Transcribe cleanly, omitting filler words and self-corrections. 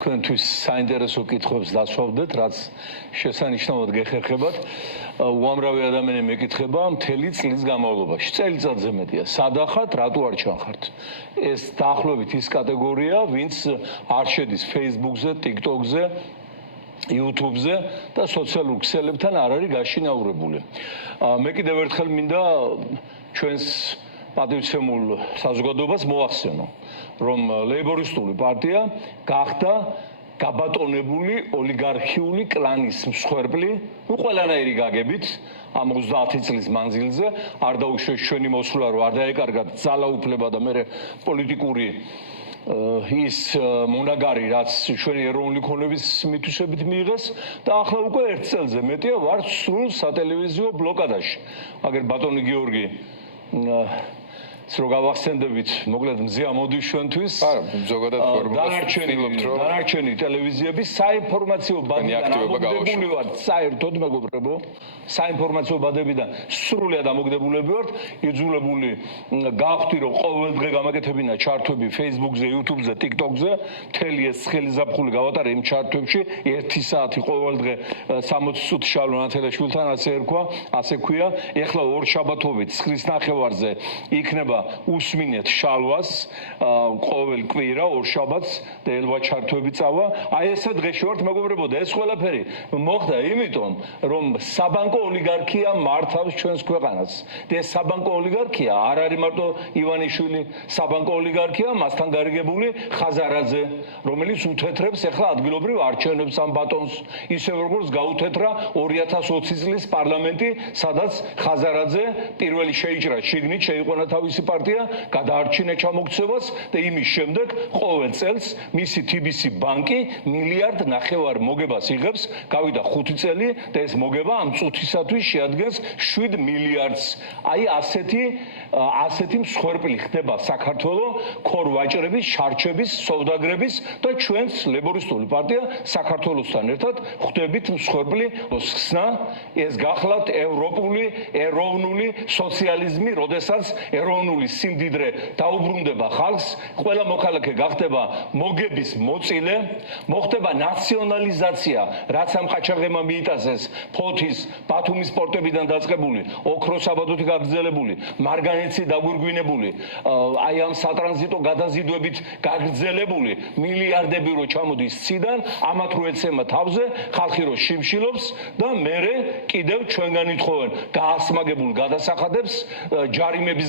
Თქვენთვის საინტერესო კითხვებს დასვავდეთ, რაც შესანიშნავად გეხერხებათ. უამრავი ადამიანი მეკითხება მთელი წლის განმავლობაში, წელიწადზე მეტია. სადახართ, რატო არ ჩანხართ? ეს დაახლოებით ის კატეგორია, ვინც არ შედის Facebook-ზე, TikTok-ზე, YouTube-ზე და სოციალურ ქსელებთან არ არის გაშინაურებული. მე კიდევ ერთხელ მინდა ჩვენს პატივცემულ საზოგადოებას მოახსენო, რომ ლეიბორისტული პარტია გახდა გაბატონებული ოლიგარქიული კლანის მსხვერპლი, ყველანაირი გაგებით ამ 30 წლის მანძილზე, არ დაუშვეს ჩვენი მოსვლა, რომ არ დაეკარგათ ძალაუფლება და მე პოლიტიკური ის მონაგარი, რაც ჩვენი ეროვნული ქონების მითვისებით მიიღეს და ახლა უკვე 1 წელზე მეტია ვარ სრულ სატელევიზიო ბლოკადაში. მაგერ ბატონი გიორგი რო გავახსენდებით, მოკლედ მზია მოდის ჩვენთვის. ზოგადად დანარჩენი ტელევიზიები საინფორმაციო ბადიდან ამოგდებული ვართ, საერთოდ მეგობრებო, საინფორმაციო ბადებიდან სრულად ამოგდებულები ვართ, იძულებული გავხდი, რომ ყოველდღე გამაკეთებინა ჩარტვები Facebook-ზე, YouTube-ზე, TikTok-ზე, მთელი ეს ხელი ზაფხული გავატარე იმ ჩარტვებში, 1 საათი ყოველდღე 60 წუთი შალვა ნათელაშვილთან, ასე ქვია, ეხლა ორ შაბათობით 9 ნახევარზე იქნება უსმინეთ შალვას ყოველ კვირა ორ შაბათს და ელვა ჩართვები წავა. აი ესე დღეში ვართ მეგობრებო და ეს ყველაფერი მოხდა იმიტომ, რომ საბანკო ოლიგარქია მართავს ჩვენს ქვეყანას. და ეს საბანკო ოლიგარქია არ არის მარტო ივანიშვილი, საბანკო ოლიგარქია მასთან გარიგებული ხაზარაძე, რომელიც უთეთრებს ახლა ადგილობრივ არჩევნებს ამ ბატონს, ისე როგორც გაუთეთრა 2020 წლის პარლამენტი, სადაც ხაზარაძე პირველი შეიჭრა შიგნით, შეიყვანა თავისი პარტია, გადაარჩინა ჩამოქცევას და იმის შემდეგ ყოველ წელს მისი TBC ბანკი 1,5 მილიარდ მოგებას იღებს, გავიდა 5 წელი და ეს მოგება ამ წუთისათვის შეადგენს 7 მილიარდს. აი ასეთი მსხვერპლი ხდება საქართველოს ქორვაჭრების, შარჩების, სოვდაგრების და ჩვენს ლეიბორისტული პარტია საქართველოსთან ერთად ხვდებით მსხვერპლი ხსნა. ეს გახლავთ ეროვნული სოციალიზმი, როდესაც ეროვნული სიმდიდრე დაუბრუნდება ხალხს, ყველა მოქალაქე გახდება მოგების მოწილე, მოხდება ნაციონალიზაცია, რაც ამ ყაჩაღებმა მიიტანეს ფოთის, ბათუმის პორტებიდან დაწყებული, ოქროს საბადოთი გაგრძელებული, მარგანეცი დაგვირგვინებული, აი ამ სატრანზიტო გადაზიდვებით გაგრძელებული მილიარდები რო ჩამოდის ციდან, ამათ რო ეცემა თავზე, ხალხი რო შიმშილობს და მერე კიდევ ჩვენგან ითხოვენ გაასმაგებულ გადასახადებს, ჯარიმების